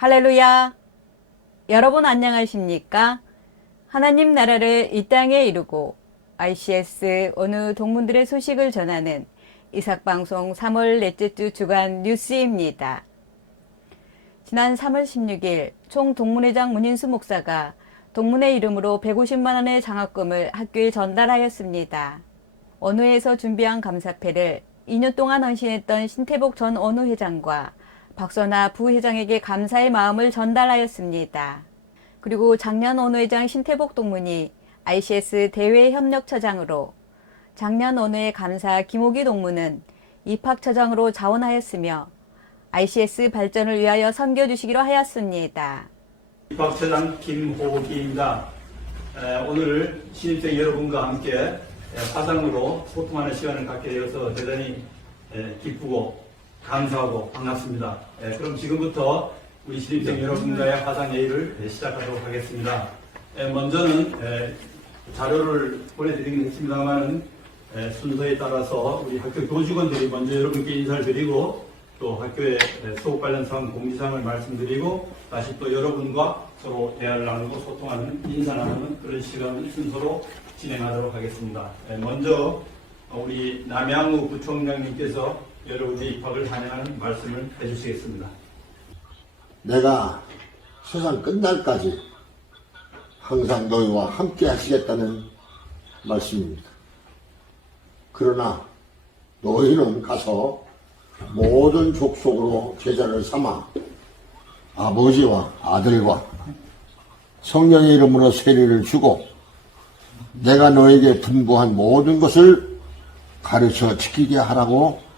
할렐루야! 여러분 안녕하십니까? 하나님 나라를 이 땅에 이루고 ICS 어느 동문들의 소식을 전하는 이삭방송 3월 넷째 주 주간 뉴스입니다. 지난 3월 16일 총 동문회장 문인수 목사가 동문회 이름으로 150만원의 장학금을 학교에 전달하였습니다. 언우회에서 준비한 감사패를 2년 동안 헌신했던 신태복 전 언우회장과 박선아 부회장에게 감사의 마음을 전달하였습니다. 그리고 작년 언우회장 신태복 동문이 ICS 대외협력처장으로, 작년 언우회 감사 김호기 동문은 입학처장으로 자원하였으며 ICS 발전을 위하여 섬겨주시기로 하였습니다. 입학처장 김호기입니다. 오늘 신입생 여러분과 함께 화상으로 소통하는 시간을 갖게 되어서 대단히 기쁘고 감사하고 반갑습니다. 그럼 지금부터 우리 신입생 여러분과의 화상 회의를 시작하도록 하겠습니다. 먼저는 자료를 보내드리긴 했습니다만 순서에 따라서 우리 학교 교직원들이 먼저 여러분께 인사를 드리고 또 학교의 수업 관련 사항 공지사항을 말씀드리고 다시 또 여러분과 서로 대화를 나누고 소통하는 인사 나누는 그런 시간 순서로 진행하도록 하겠습니다. 먼저 우리 남양우 부총장님께서 여러분의 입학을 환영하는 말씀을 해주시겠습니다. 내가 세상 끝날까지 항상 너희와 함께 하시겠다는 말씀입니다. 그러나 너희는 가서 모든 족속으로 제자를 삼아 아버지와 아들과 성령의 이름으로 세례를 주고 내가 너에게 분부한 모든 것을 가르쳐 지키게 하라고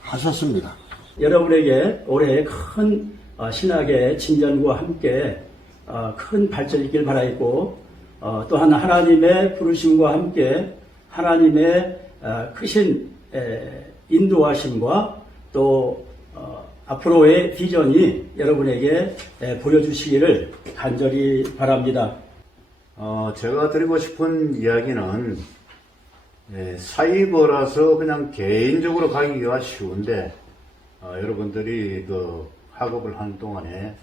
하셨습니다. 여러분에게 올해 큰 신학의 진전과 함께 큰 발전이 있길 바라겠고 또한 하나님의 부르심과 함께 하나님의 크신 인도하심과 또 앞으로의 비전이 여러분에게 보여주시기를 간절히 바랍니다. 제가 드리고 싶은 이야기는 사이버라서 그냥 개인적으로 가기가 쉬운데 여러분들이 그 학업을 하는 동안에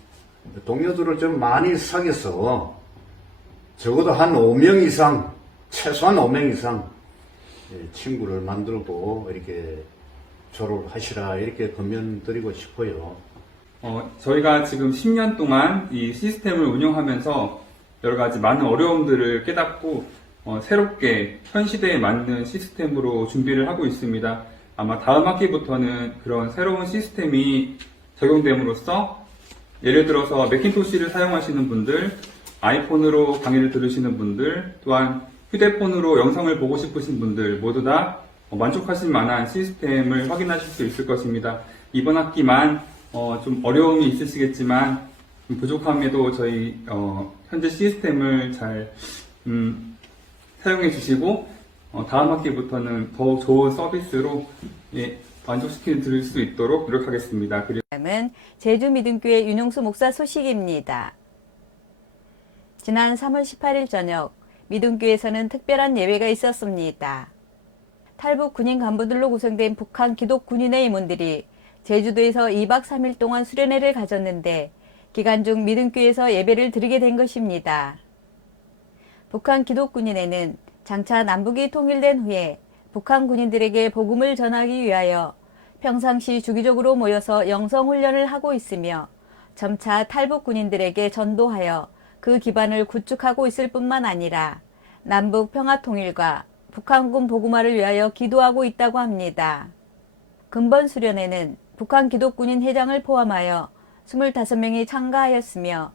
동료들을 좀 많이 사귀어서 적어도 한 5명 이상, 최소한 5명 이상 친구를 만들고 이렇게 졸업을 하시라 이렇게 권면드리고 싶어요. 저희가 지금 10년 동안 이 시스템을 운영하면서 여러 가지 많은 어려움들을 깨닫고 새롭게 현 시대에 맞는 시스템으로 준비를 하고 있습니다. 아마 다음 학기부터는 그런 새로운 시스템이 적용됨으로써 예를 들어서 매킨토시를 사용하시는 분들, 아이폰으로 강의를 들으시는 분들, 또한 휴대폰으로 영상을 보고 싶으신 분들 모두 다 만족하실 만한 시스템을 확인하실 수 있을 것입니다. 이번 학기만 좀 어려움이 있으시겠지만 부족함에도 저희 현재 시스템을 잘 사용해 주시고 다음 학기부터는 더욱 좋은 서비스로 만족시켜 드릴 수 있도록 노력하겠습니다. 다음은 제주믿음교회 윤용수 목사 소식입니다. 지난 3월 18일 저녁 믿음교회에서는 특별한 예배가 있었습니다. 탈북 군인 간부들로 구성된 북한 기독 군인의 임원들이 제주도에서 2박 3일 동안 수련회를 가졌는데 기간 중 믿음교회에서 예배를 드리게 된 것입니다. 북한 기독 군인회는 장차 남북이 통일된 후에 북한 군인들에게 복음을 전하기 위하여 평상시 주기적으로 모여서 영성훈련을 하고 있으며 점차 탈북 군인들에게 전도하여 그 기반을 구축하고 있을 뿐만 아니라 남북 평화 통일과 북한군 복음화를 위하여 기도하고 있다고 합니다. 근본 수련회는 북한 기독군인 회장을 포함하여 25명이 참가하였으며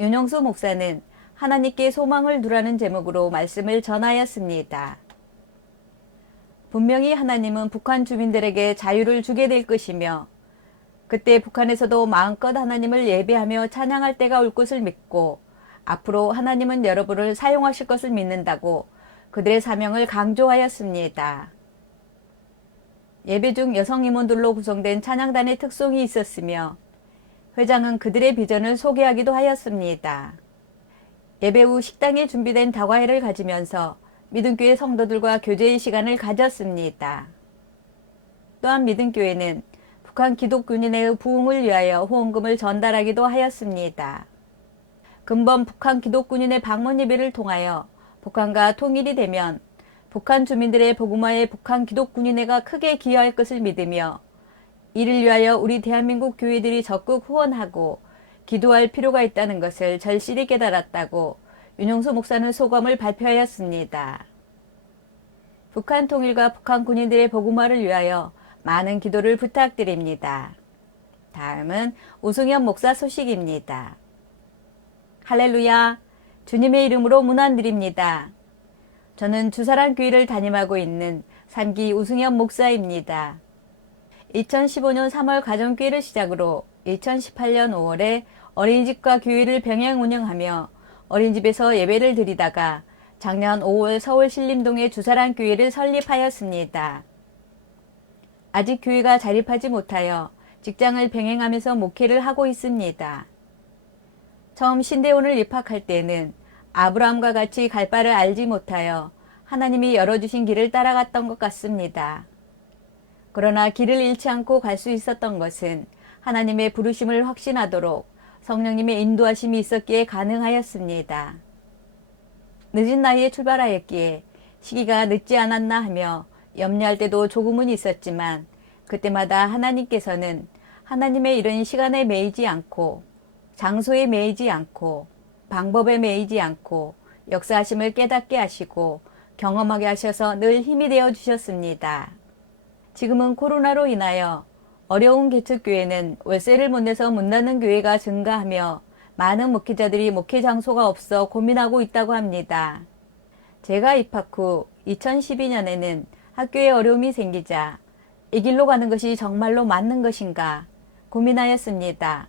윤영수 목사는 하나님께 소망을 두라는 제목으로 말씀을 전하였습니다. 분명히 하나님은 북한 주민들에게 자유를 주게 될 것이며 그때 북한에서도 마음껏 하나님을 예배하며 찬양할 때가 올 것을 믿고 앞으로 하나님은 여러분을 사용하실 것을 믿는다고 그들의 사명을 강조하였습니다. 예배 중 여성 임원들로 구성된 찬양단의 특송이 있었으며 회장은 그들의 비전을 소개하기도 하였습니다. 예배 후 식당에 준비된 다과회를 가지면서 믿음교회 성도들과 교제의 시간을 가졌습니다. 또한 믿음교회는 북한 기독군인의 부흥을 위하여 후원금을 전달하기도 하였습니다. 근본 북한 기독군인의 방문 예배를 통하여 북한과 통일이 되면 북한 주민들의 복음화에 북한 기독군인회가 크게 기여할 것을 믿으며 이를 위하여 우리 대한민국 교회들이 적극 후원하고 기도할 필요가 있다는 것을 절실히 깨달았다고 윤영수 목사는 소감을 발표하였습니다. 북한 통일과 북한 군인들의 복음화를 위하여 많은 기도를 부탁드립니다. 다음은 우승현 목사 소식입니다. 할렐루야! 주님의 이름으로 문안드립니다. 저는 주사랑 교회를 담임하고 있는 3기 우승현 목사입니다. 2015년 3월 가정교회를 시작으로 2018년 5월에 어린이집과 교회를 병행 운영하며 어린이집에서 예배를 드리다가 작년 5월 서울 신림동에 주사랑 교회를 설립하였습니다. 아직 교회가 자립하지 못하여 직장을 병행하면서 목회를 하고 있습니다. 처음 신대원을 입학할 때는 아브라함과 같이 갈 바를 알지 못하여 하나님이 열어주신 길을 따라갔던 것 같습니다. 그러나 길을 잃지 않고 갈 수 있었던 것은 하나님의 부르심을 확신하도록 성령님의 인도하심이 있었기에 가능하였습니다. 늦은 나이에 출발하였기에 시기가 늦지 않았나 하며 염려할 때도 조금은 있었지만 그때마다 하나님께서는 하나님의 이른 시간에 매이지 않고 장소에 매이지 않고 방법에 매이지 않고 역사하심을 깨닫게 하시고 경험하게 하셔서 늘 힘이 되어 주셨습니다. 지금은 코로나로 인하여 어려운 개척교회는 월세를 못 내서 문 닫는 교회가 증가하며 많은 목회자들이 목회 장소가 없어 고민하고 있다고 합니다. 제가 입학 후 2012년에는 학교에 어려움이 생기자 이 길로 가는 것이 정말로 맞는 것인가 고민하였습니다.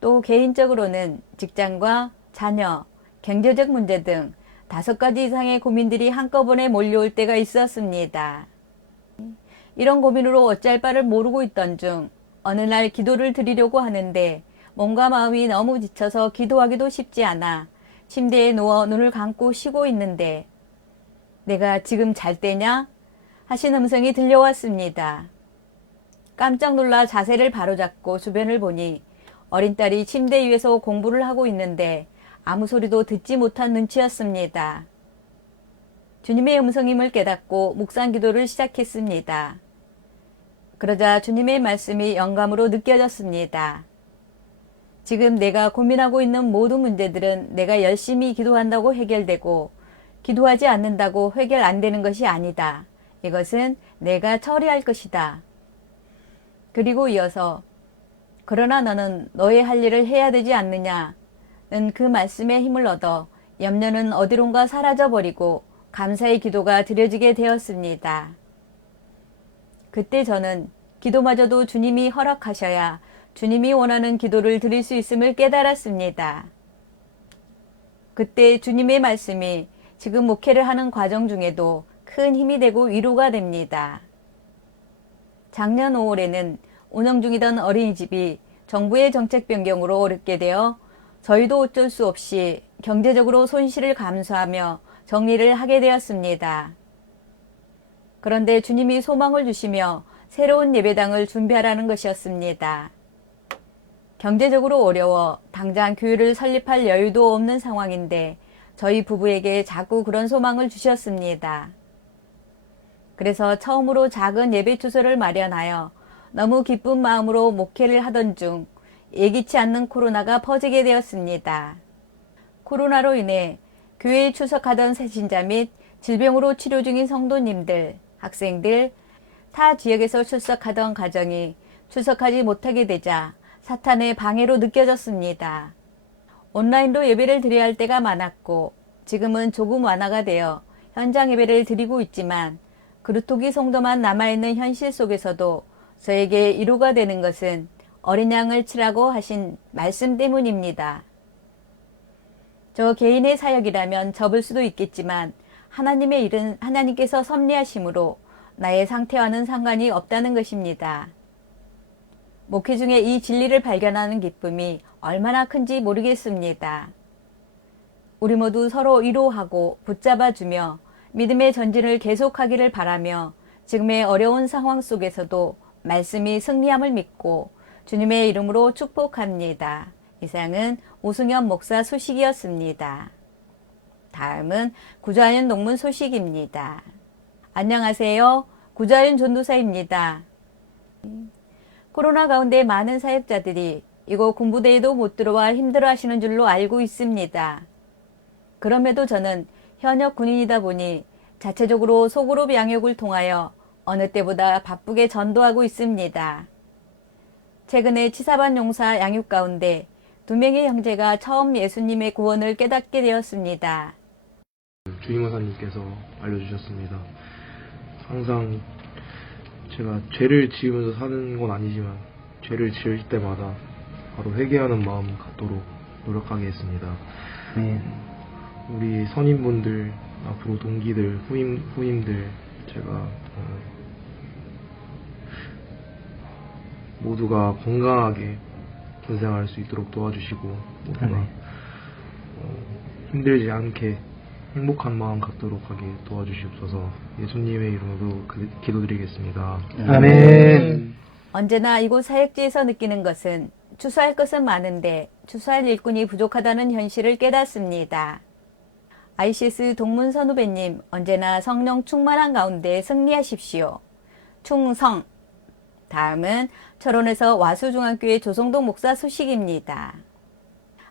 또 개인적으로는 직장과 자녀, 경제적 문제 등 5가지 이상의 고민들이 한꺼번에 몰려올 때가 있었습니다. 이런 고민으로 어찌할 바를 모르고 있던 중 어느 날 기도를 드리려고 하는데 몸과 마음이 너무 지쳐서 기도하기도 쉽지 않아 침대에 누워 눈을 감고 쉬고 있는데 내가 지금 잘 때냐? 하신 음성이 들려왔습니다. 깜짝 놀라 자세를 바로잡고 주변을 보니 어린 딸이 침대 위에서 공부를 하고 있는데 아무 소리도 듣지 못한 눈치였습니다. 주님의 음성임을 깨닫고 묵상 기도를 시작했습니다. 그러자 주님의 말씀이 영감으로 느껴졌습니다. 지금 내가 고민하고 있는 모든 문제들은 내가 열심히 기도한다고 해결되고 기도하지 않는다고 해결 안 되는 것이 아니다. 이것은 내가 처리할 것이다. 그리고 이어서 그러나 너는 너의 할 일을 해야 되지 않느냐는 그 말씀에 힘을 얻어 염려는 어디론가 사라져버리고 감사의 기도가 드려지게 되었습니다. 그때 저는 기도마저도 주님이 허락하셔야 주님이 원하는 기도를 드릴 수 있음을 깨달았습니다. 그때 주님의 말씀이 지금 목회를 하는 과정 중에도 큰 힘이 되고 위로가 됩니다. 작년 5월에는 운영 중이던 어린이집이 정부의 정책 변경으로 어렵게 되어 저희도 어쩔 수 없이 경제적으로 손실을 감수하며 정리를 하게 되었습니다. 그런데 주님이 소망을 주시며 새로운 예배당을 준비하라는 것이었습니다. 경제적으로 어려워 당장 교회를 설립할 여유도 없는 상황인데 저희 부부에게 자꾸 그런 소망을 주셨습니다. 그래서 처음으로 작은 예배 주소를 마련하여 너무 기쁜 마음으로 목회를 하던 중 예기치 않는 코로나가 퍼지게 되었습니다. 코로나로 인해 교회에 출석하던 새신자 및 질병으로 치료 중인 성도님들, 학생들, 타 지역에서 출석하던 가정이 출석하지 못하게 되자 사탄의 방해로 느껴졌습니다. 온라인로 예배를 드려야 할 때가 많았고 지금은 조금 완화가 되어 현장 예배를 드리고 있지만 그루터기 성도만 남아있는 현실 속에서도 저에게 위로가 되는 것은 어린 양을 치라고 하신 말씀 때문입니다. 저 개인의 사역이라면 접을 수도 있겠지만 하나님의 일은 하나님께서 섭리하심으로 나의 상태와는 상관이 없다는 것입니다. 목회 중에 이 진리를 발견하는 기쁨이 얼마나 큰지 모르겠습니다. 우리 모두 서로 위로하고 붙잡아주며 믿음의 전진을 계속하기를 바라며 지금의 어려운 상황 속에서도 말씀이 승리함을 믿고 주님의 이름으로 축복합니다. 이상은 오승현 목사 소식이었습니다. 다음은 구좌연 농문 소식입니다. 안녕하세요. 구좌연 전도사입니다. 코로나 가운데 많은 사역자들이 이곳 군부대에도 못 들어와 힘들어하시는 줄로 알고 있습니다. 그럼에도 저는 현역 군인이다 보니 자체적으로 소그룹 양육을 통하여 어느 때보다 바쁘게 전도하고 있습니다. 최근에 치사반 용사 양육 가운데 2명의 형제가 처음 예수님의 구원을 깨닫게 되었습니다. 주임원사님께서 알려주셨습니다. 항상 제가 죄를 지으면서 사는 건 아니지만 죄를 지을 때마다 바로 회개하는 마음 갖도록 노력하겠습니다. 우리 선임분들, 앞으로 동기들, 후임들 제가 모두가 건강하게 군생활할 수 있도록 도와주시고 모두가 힘들지 않게 행복한 마음 갖도록 하게 도와주시옵소서. 예수님의 이름으로 기도드리겠습니다. 아멘. 언제나 이곳 사역지에서 느끼는 것은 추수할 것은 많은데 추수할 일꾼이 부족하다는 현실을 깨닫습니다. ICS 동문선 후배님, 언제나 성령 충만한 가운데 승리하십시오. 충성. 다음은 철원에서 와수중앙교회 조성동 목사 소식입니다.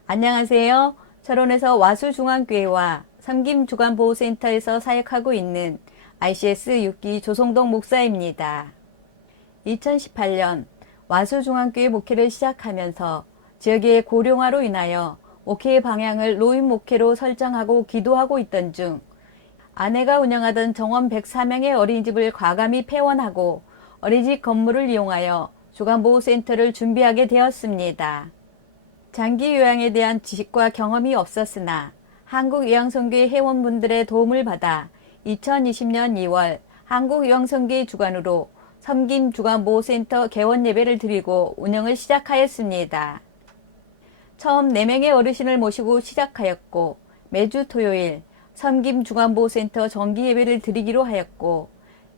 안녕하세요. 철원에서 와수중앙교회와 섬김주간보호센터에서 사역하고 있는 ICS 6기 조성동 목사입니다. 2018년 와수중앙교회 목회를 시작하면서 지역의 고령화로 인하여 목회의 방향을 노인 목회로 설정하고 기도하고 있던 중 아내가 운영하던 정원 104명의 어린이집을 과감히 폐원하고 어린이집 건물을 이용하여 주간보호센터를 준비하게 되었습니다. 장기 요양에 대한 지식과 경험이 없었으나 한국요양선교회 회원분들의 도움을 받아 2020년 2월 한국요양선교회 주관으로 섬김주간보호센터 개원 예배를 드리고 운영을 시작하였습니다. 처음 4명의 어르신을 모시고 시작하였고 매주 토요일 섬김주간보호센터 정기 예배를 드리기로 하였고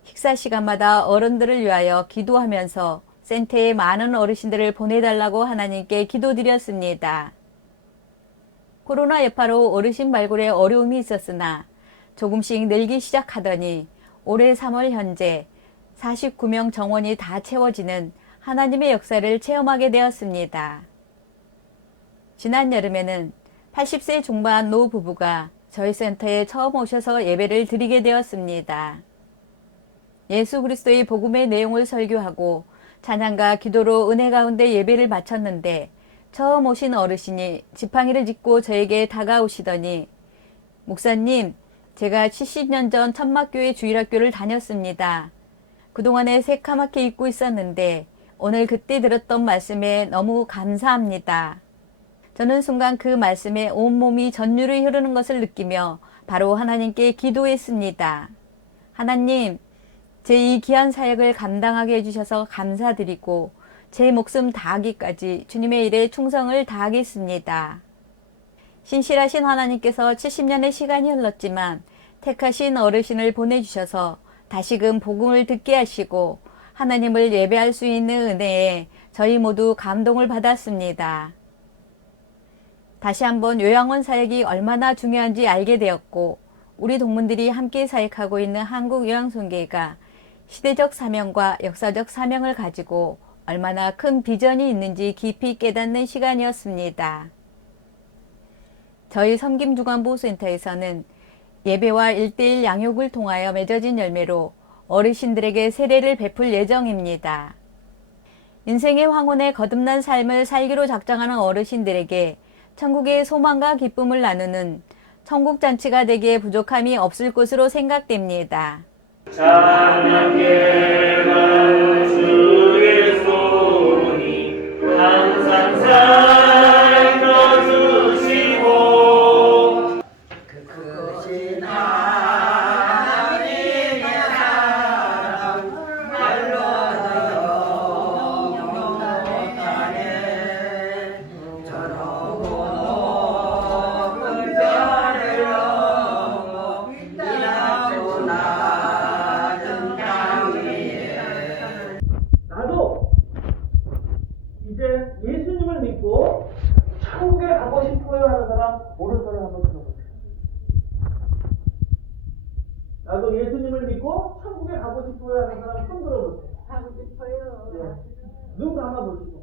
식사 시간마다 어른들을 위하여 기도하면서 센터에 많은 어르신들을 보내달라고 하나님께 기도드렸습니다. 코로나 여파로 어르신 발굴에 어려움이 있었으나 조금씩 늘기 시작하더니 올해 3월 현재 49명 정원이 다 채워지는 하나님의 역사를 체험하게 되었습니다. 지난 여름에는 80세 중반 노부부가 저희 센터에 처음 오셔서 예배를 드리게 되었습니다. 예수 그리스도의 복음의 내용을 설교하고 찬양과 기도로 은혜 가운데 예배를 마쳤는데 처음 오신 어르신이 지팡이를 짚고 저에게 다가오시더니 목사님, 제가 70년 전 천막교회 주일학교를 다녔습니다. 그동안에 새카맣게 잊고 있었는데 오늘 그때 들었던 말씀에 너무 감사합니다. 저는 순간 그 말씀에 온몸이 전율이 흐르는 것을 느끼며 바로 하나님께 기도했습니다. 하나님, 제 이 귀한 사역을 감당하게 해주셔서 감사드리고 제 목숨 다하기까지 주님의 일에 충성을 다하겠습니다. 신실하신 하나님께서 70년의 시간이 흘렀지만 택하신 어르신을 보내주셔서 다시금 복음을 듣게 하시고 하나님을 예배할 수 있는 은혜에 저희 모두 감동을 받았습니다. 다시 한번 요양원 사역이 얼마나 중요한지 알게 되었고 우리 동문들이 함께 사역하고 있는 한국요양선교회가 시대적 사명과 역사적 사명을 가지고 얼마나 큰 비전이 있는지 깊이 깨닫는 시간이었습니다. 저희 섬김주간보호센터에서는 예배와 1:1 양육을 통하여 맺어진 열매로 어르신들에게 세례를 베풀 예정입니다. 인생의 황혼에 거듭난 삶을 살기로 작정하는 어르신들에게 천국의 소망과 기쁨을 나누는 천국잔치가 되기에 부족함이 없을 것으로 생각됩니다. 찬양계만 주의 손이 항상 살펴주시고 그것이 하나님의 사랑 말로다요 영원하네 저러고 높은 별을 넘어 이라고 낮은 땅 위에 나도 예수님을 믿고 천국에 가고 싶어요 하는 사람 손 들어보세요. 하고 싶어요. 예. 눈 감아보시고.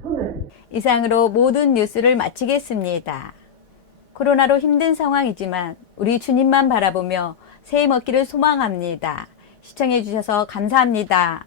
손에. 이상으로 모든 뉴스를 마치겠습니다. 코로나로 힘든 상황이지만 우리 주님만 바라보며 새해 먹기를 소망합니다. 시청해 주셔서 감사합니다.